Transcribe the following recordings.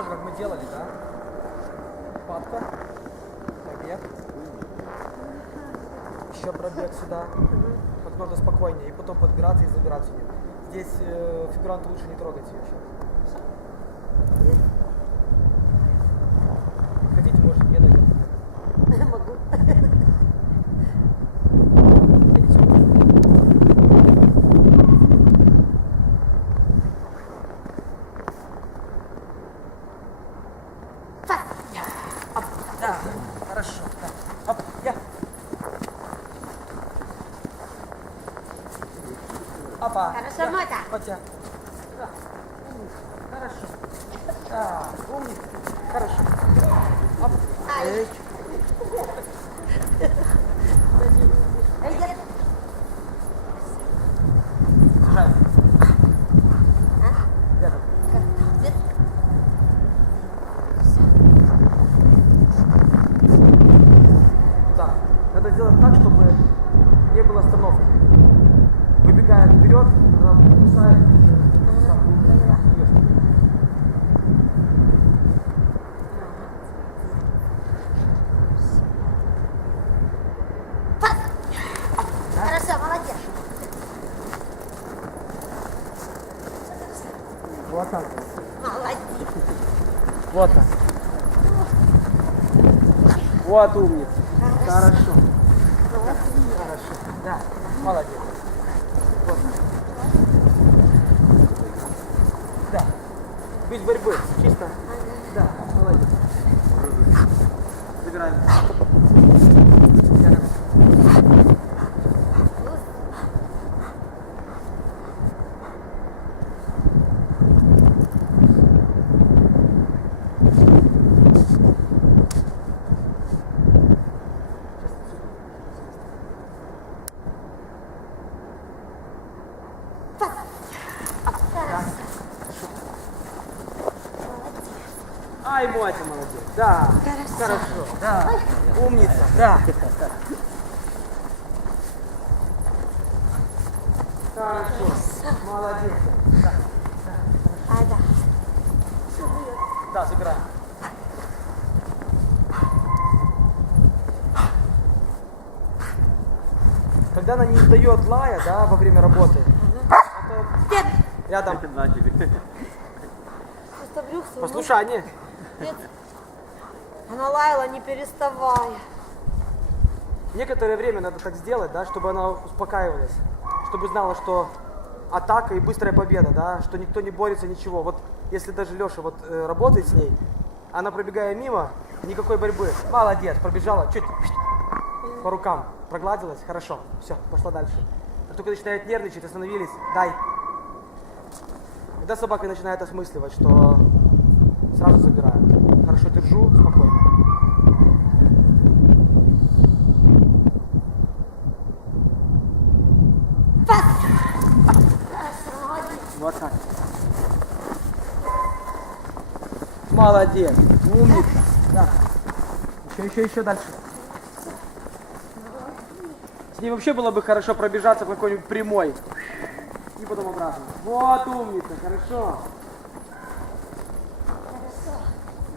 Тоже, как мы делали, да? Папка. Пробег. Еще пробег сюда. Как можно спокойнее. И потом подбираться и забираться. Здесь э, фигуранту лучше не трогать ее сейчас. Хотите, может, мне дойдем. Могу. Оп, да, хорошо. Да. Оп, я. Опа. Хорошо, я. Мотя. Мотя. Да. Умница. Хорошо. Да, умница. Хорошо. Оп. Ай. Эй. Эй, дед. Сажай. А? Рядом. Как? Дед. Да. Надо сделать так, чтобы не было остановки. Выбегает вперед, она кусает. Хорошо, молодец. Вот так. Молодец. Вот так. Вот умница. Хорошо. Хорошо. Да. Молодец. Да. Без борьбы. Чисто. Да. Молодец. Забираем. Ай, Мотя, молодец. Да. Хорошо. Да. Умница. Да. Хорошо. Молодец. Да. А, да. Да, забираем. Когда она не издает лая, да, во время работы, это рядом. Послушание. Дед. Она лаяла, не переставая. Некоторое время надо так сделать, да, чтобы она успокаивалась, чтобы знала, что атака и быстрая победа, да, что никто не борется, ничего. Вот если даже Леша вот э, работает с ней, она пробегая мимо, никакой борьбы. Молодец, пробежала, чуть по рукам прогладилась, хорошо, все, пошла дальше. А только начинает нервничать, остановились, дай. Когда собака начинает осмысливать, что сразу забираю. Хорошо держу, спокойно. Вот так. Молодец. Умница. Да. Еще, еще, еще дальше. С ней вообще было бы хорошо пробежаться по какой-нибудь прямой. И потом обратно. Вот умница, хорошо.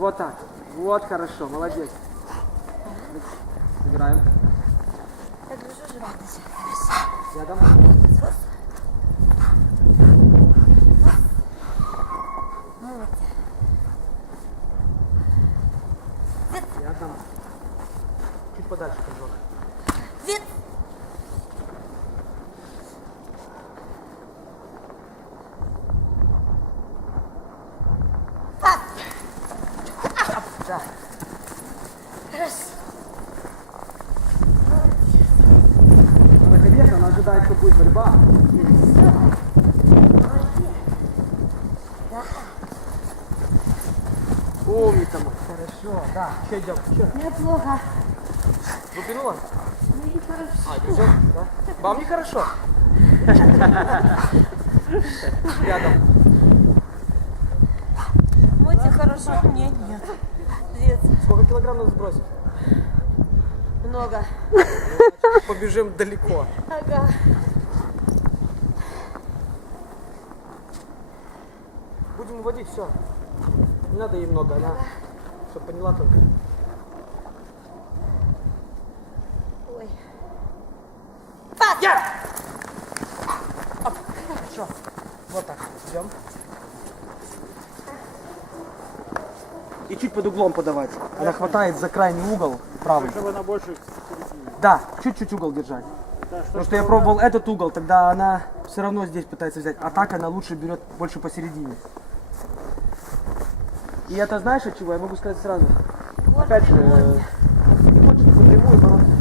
Вот так. Вот хорошо, молодец. Играем. Я держу живот. Рядом. Рядом. Чуть подальше, прыжок. Да. Хорошо. Она, конечно, она ожидает, что будет борьба. Да. Умница. Хорошо, да. Еще идем. Еще. Неплохо. Выпинула? Ну и хорошо. А, держу, да? Вам нехорошо? Рядом. Моте хорошо, мне нет. Сколько килограмм надо сбросить? Много. Побежим далеко. Ага. Будем уводить, все. Не надо ей много, она все поняла только. Ой. Я! Оп, Хорошо. Вот так. Идем. И чуть под углом подавать. Она хватает за крайний угол правый. Чтобы она больше. Да, чуть-чуть угол держать. Да, Потому что я пробовал этот угол, тогда она все равно здесь пытается взять. А так она лучше берет больше посередине. И это знаешь от чего? Я могу сказать сразу. Опять же, хочешь напрямую бороться.